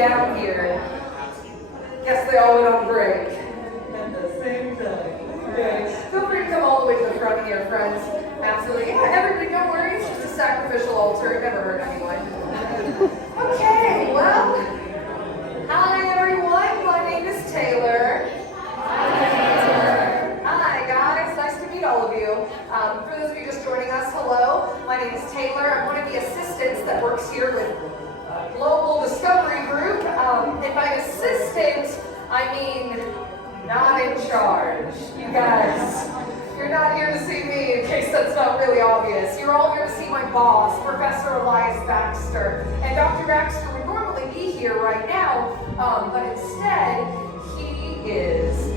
down here. Guess they all went on break. At the same time. Okay. Feel free to come all the way to the front here, friends. Absolutely. Yeah, everybody, don't worry. It's just a sacrificial altar. It never hurt anyone. Okay, well, hi everyone. My name is Taylor. Hi guys, nice to meet all of you. For those of you just joining us, hello. My name is Taylor. I'm one of the assistants that works here with Global Discovery Group. And by assistant, I mean not in charge. You guys, you're not here to see me, in case that's not really obvious. You're all here to see my boss, Professor Elias Baxter. And Dr. Baxter would normally be here right now, but instead, he is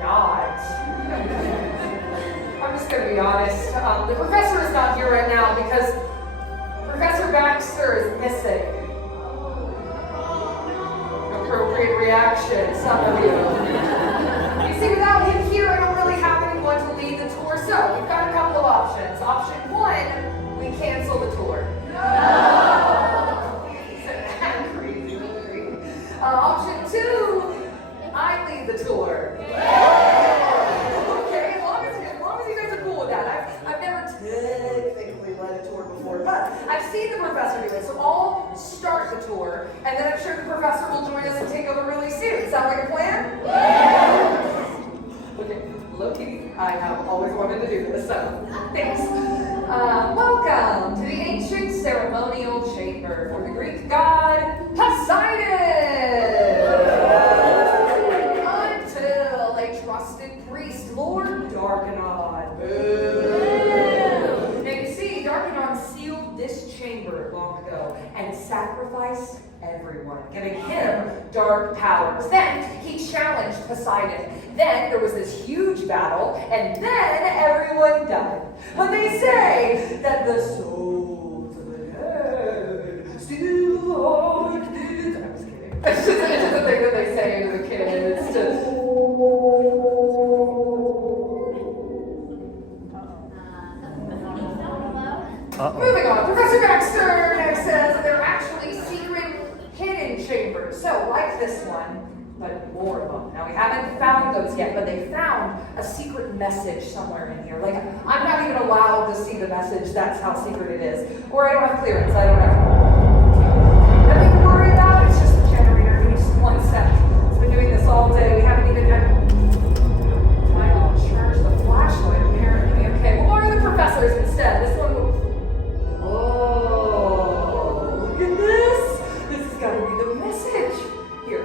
not. I'm just going to be honest. The professor is not here right now because Professor Baxter is missing. Appropriate reaction, some of you. You see, without him here, I don't really have anyone to lead the tour, so we've got a couple of options. Option one, we cancel the tour. No! Crazy. Option two, I lead the tour. Okay, as long as you guys are cool with that. I've never technically led a tour before, but I've seen the professor do it, so I'll start the tour, and then I'm sure the professor will join us and take over really soon. Sound like a plan? Yeah. Okay, low-key, I have always wanted to do this, so thanks. Welcome to the ancient ceremonial chamber for the Greek god Poseidon. Until a trusted priest, Lord Darkenon. Now you see, Darkenon sealed this chamber long ago and sacrificed everyone, giving him dark powers. Then he challenged Poseidon. Then there was this huge battle, and then everyone died. But they say that the souls of the dead still are dead. I'm just kidding. It's just a thing that they say to the kids. Moving on, Professor Baxter next says that they're actually secret hidden chambers. So, like this one, but more of them. Now, we haven't found those yet, but they found a secret message somewhere in here. Like, I'm not even allowed to see the message. That's how secret it is. Or I don't have clearance. I don't have. Nothing to worry about. It's just a generator. Give me just 1 second. It's been doing this all day. We haven't even had time to charge the flashlight, apparently. Okay, we'll borrow the professor's instead. This one will. Oh, look at this. This has got to be the message. Here.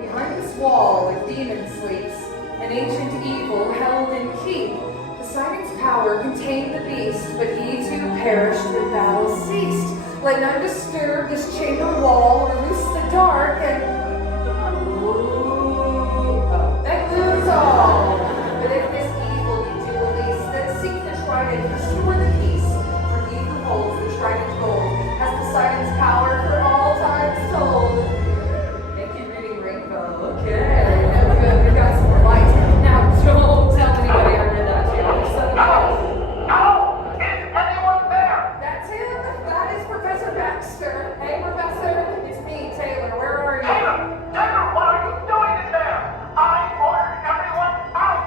Behind this wall, a demon sleeps, an ancient evil held in keep. Poseidon's power contained the beast, but he too perished when battle ceased. Let none disturb this chamber wall, or loose the dark, and that lose all. But if this evil you do release, then seek the trident, restore the peace. For he who holds the trident gold has Poseidon's power for all times told. Okay, good. We got some more lights. Now, don't tell anybody I read that to you. Hello? Is anyone there? That's him. That is Professor Baxter. Hey, Professor. It's me, Taylor. Where are you? Taylor, what are you doing in there? I ordered everyone out.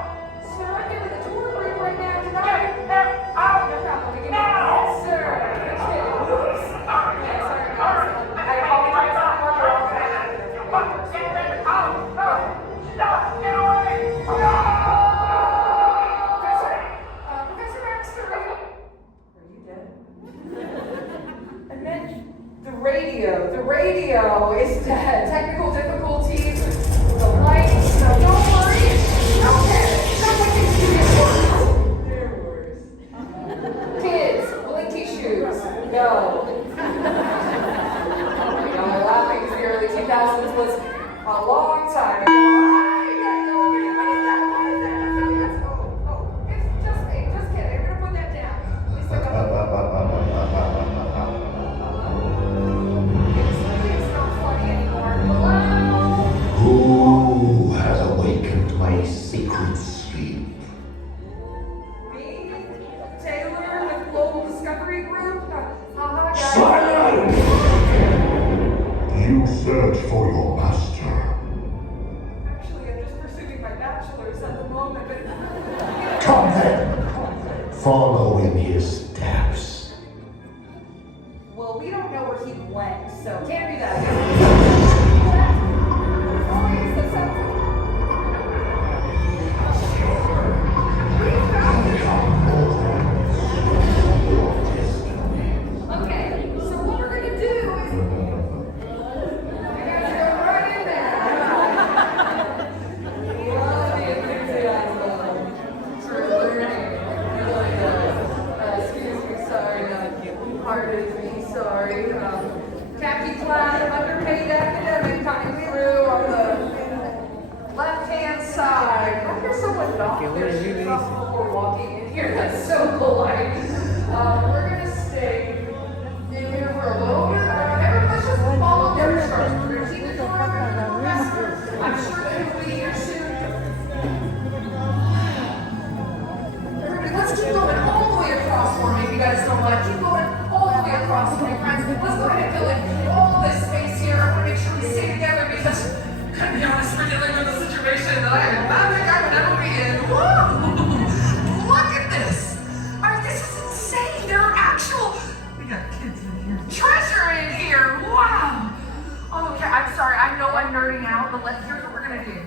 Sir, I'm here with the tour group right now. Tonight. Get them out. No problem. We can Now. Yes, sir. Okay. Oops. Okay, sorry, guys. I apologize for the wrong You must get them out. Stop. Get away. Professor Baxter, are you dead? And then the radio is dead. Technical difficulties with the lights. So don't worry. Don't panic. Sounds like things do get worse. They're worse. Kids, blinky shoes. Go. Y'all are laughing because the early 2000s was a long time ago. It's just me. Just kidding. We're gonna put that down. At least I got it's not funny anymore. Hello? Who has awakened my secret sleep? Me? Taylor with Global Discovery Group? Hi, guys. Silence! you search for your master. Actually, I'm just pursuing my bachelor's at the moment, but... Come then. Follow in his steps. Well, we don't know where he went, so can't do that. Okay, so what we're gonna do is... I gotta go right in there. Love the enthusiasm. For learning. Really does. Excuse me, sorry. Pardon me, sorry. Khaki clad, underpaid academic coming through on the left-hand side. I hear someone knock their shoes off before walking in here. That's so polite. We're gonna stay in here for a little bit. Everyone just follow their instructions. We're gonna see the door open for the professor. I'm sure that he'll be here soon. Everybody, let's keep going all the way across for me if you guys don't mind. Keep going all the way across for me, friends. Let's go ahead and fill in all this space here. I want to make sure we stay together because, to be honest, we're dealing with a situation that I think I would never be in. Whoa! Look at this! This is insane! There are actual... We got kids in here. Treasure in here! Wow! Okay, I'm sorry. I know I'm nerding out, but here's what we're gonna do.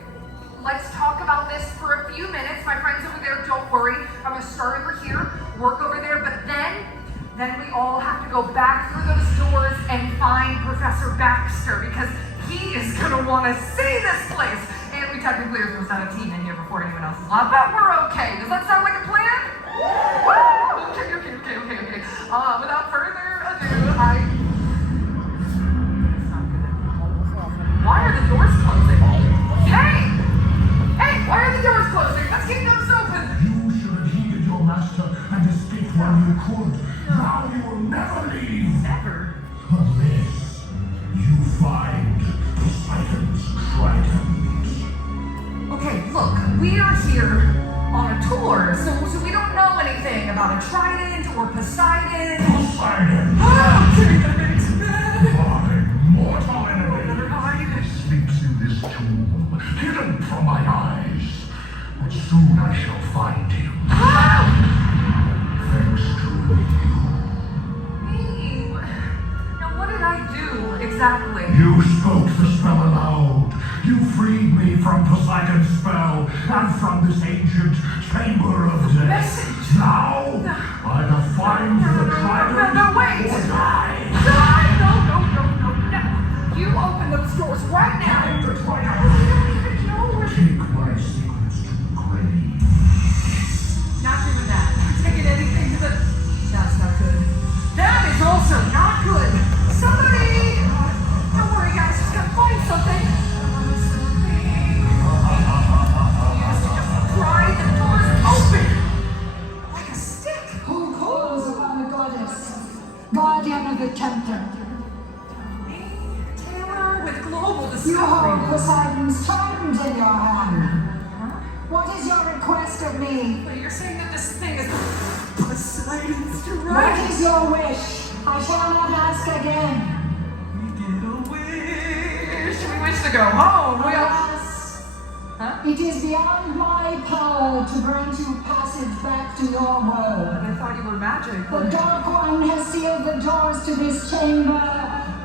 Let's talk about this for a few minutes. My friends over there, don't worry. I'm gonna start over here, work over there, but then we all have to go back through those doors and find Professor Baxter because he is gonna wanna see this place. And we technically are supposed to have a team in here before anyone else is allowed, but we're okay. Does that sound like a plan? Woo! Okay. Without further ado, Why are the doors closing? Hey, why are the doors closing? Let's keep those open. You should have heeded your master and escaped while you could. Now you will never leave. Never? Unless you find Poseidon's trident. Okay, look, we are here on a tour, so we don't know anything about a trident or Poseidon. Poseidon! Oh, My mortal enemy sleeps in this tomb, hidden from my eyes. But soon I shall find him. Thanks to Me? Now, what did I do exactly? you. You spoke the spell aloud. You freed me from Poseidon's spell and from this ancient chamber of death. Message. Now, either find the trident No, wait. or die. Die! No. You open those doors right now. Find the trident. I don't even know where. Take my secrets to the grave. Not doing that. Taking anything to the... That's not good. That is also not good. Somebody... Don't worry, guys. Just gotta find something. Pry the doors open. Like a stick. Who calls upon the goddess, guardian of the temple? Me, Taylor, with global You discovery. hold Poseidon's trident in your hand. What is your request of me? But you're saying that this thing is Poseidon's What trident. is your wish? I shall not ask again. We get a wish. We wish to go home. We all... Alas, Huh? it is beyond my power to grant you passage back to your world. I thought you were magic. The Dark One has sealed the doors to this chamber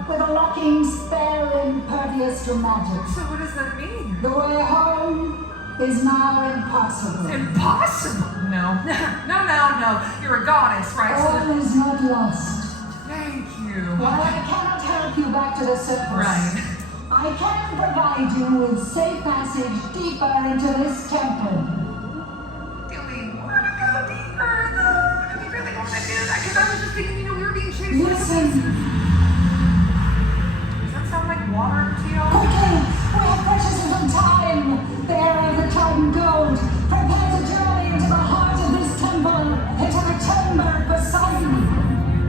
with a locking spell impervious to magic. So what does that mean? The way home is now impossible. Impossible. No. No. You're a goddess, right? So All is not lost. thank you. While I cannot help you back to the surface, Right. I can provide you with safe passage deeper into this temple. Do we want to go deeper, though? Do we really want to do that? Because I was just thinking, we were being chased. Listen, Does that sound like water to you? quickly! We have precious little time. The area of the Trident Gold. Prepare to journey into the heart of this temple, into the chamber of Poseidon.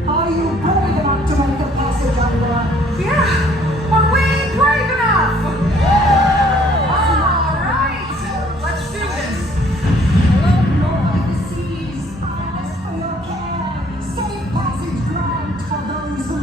Are you brave enough to make the passage under? Yeah. Are we brave enough? All right. Let's do this. Lord, Lord of the seas, I ask for your care. Safe passage grant for those who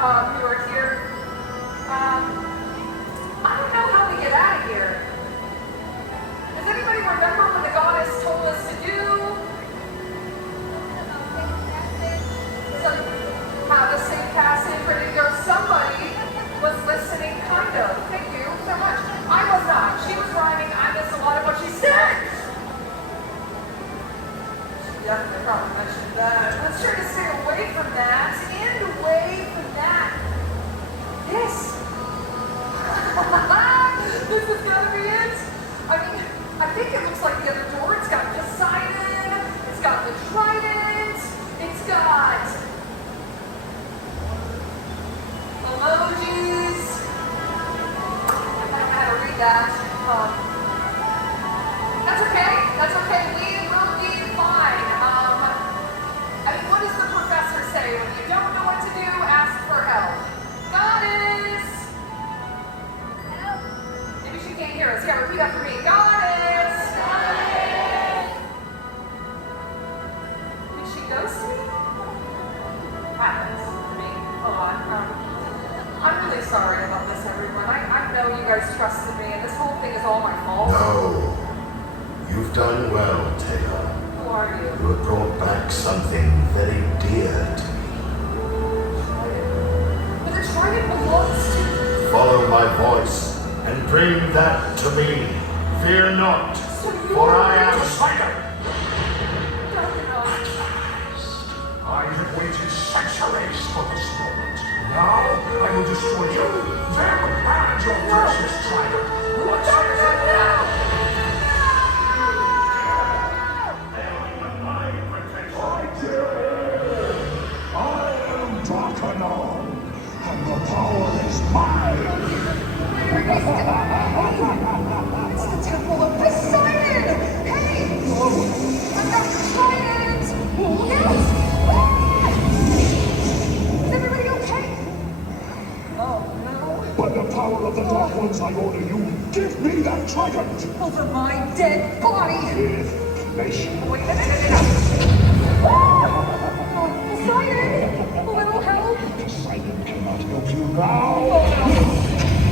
who are here. I don't know how we get out of here. Does anybody remember what the goddess told us to do? So, have a safe passage, ready to go. Somebody was listening, kind of. Thank you so much. I was not. She was rhyming. I missed a lot of what she said. She definitely probably mentioned that. Let's try to stay away from that and away from that. This. This is gonna be it. I mean, I think it looks like the other door. It's got Poseidon. It's got the trident. It's got emojis. I don't know how to read that. That's okay. That's okay. We will be fine. I mean, what does the professor say? When you don't know what to do, ask for help. Goddess! Help. Maybe she can't hear us. Yeah, repeat after me. Goddess! Goddess! Did she ghost me? Happens to me a lot. I'm really sorry about this, everyone. I know you guys trusted me, and this whole thing is all my fault. No. You've done well, Taylor. Who are you? You have brought back something very dear to me. But the trident belongs to... Follow my voice and bring that to me. Fear not, So you're... for I am Poseidon! Darkenon. I have waited centuries for this moment. Now I will destroy you, them, and your precious trident. Once again. No! I am Darkenon, and the power is mine. It's the temple of Poseidon! Hey! I've got the trident! Yes! Is everybody okay? Oh, no. By the power of the Dark Ones, I order you, give me that trident! Over my dead body! With pleasure. Wait, no. Poseidon! A little help? Poseidon cannot help you now. Oh,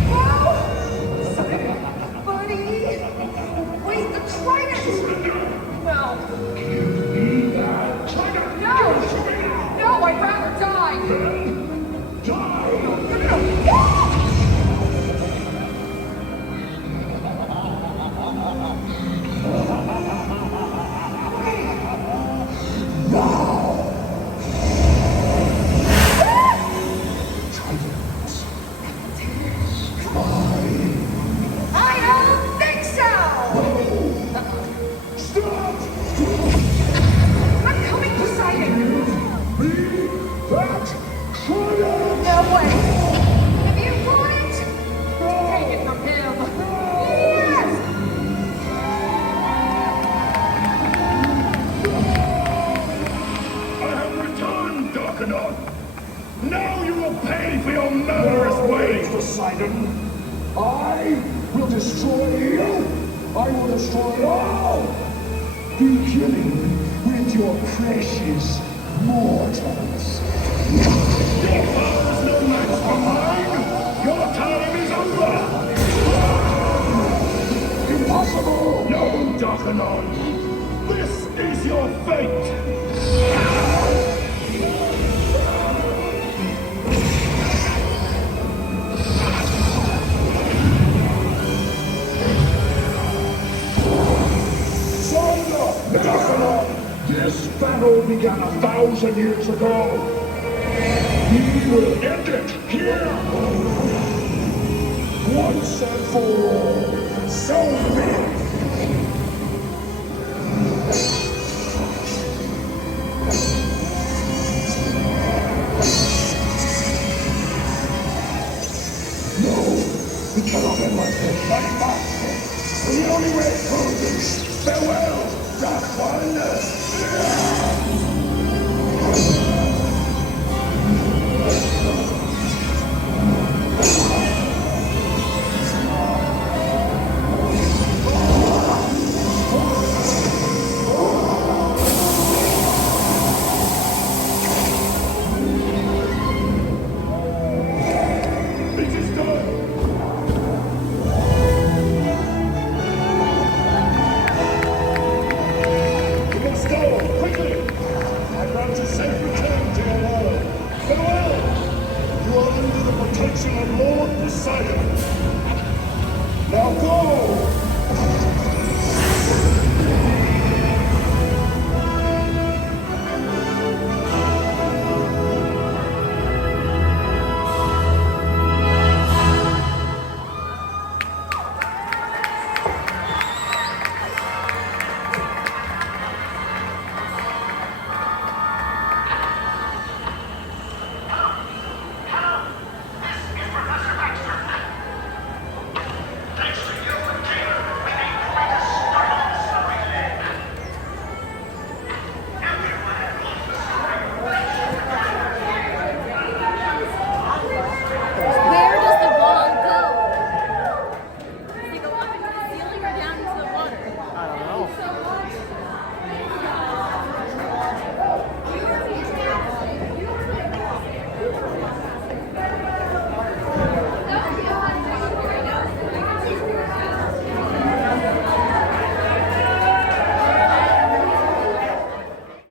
no! Poseidon, buddy! Wait, the trident! No. Give me that trident! No! No, I'd rather die! Die! I don't think so! Stop! I'm coming, Poseidon! That trident! No way! If you want it, take it from him! Yes! I have returned, Darkenon! Now you will pay for your murderous ways, Poseidon! I will destroy you! I will destroy all! Beginning with your precious mortals! Your power is no match for mine! Your time is over! Impossible! No, Darkenon! This is your fate! Darkenon, this battle began 1,000 years ago. We will end it here. Once and for all. So be it. No, we cannot end like this. Not impossible. The only way through this. Farewell, Dark One! Poseidon. Now go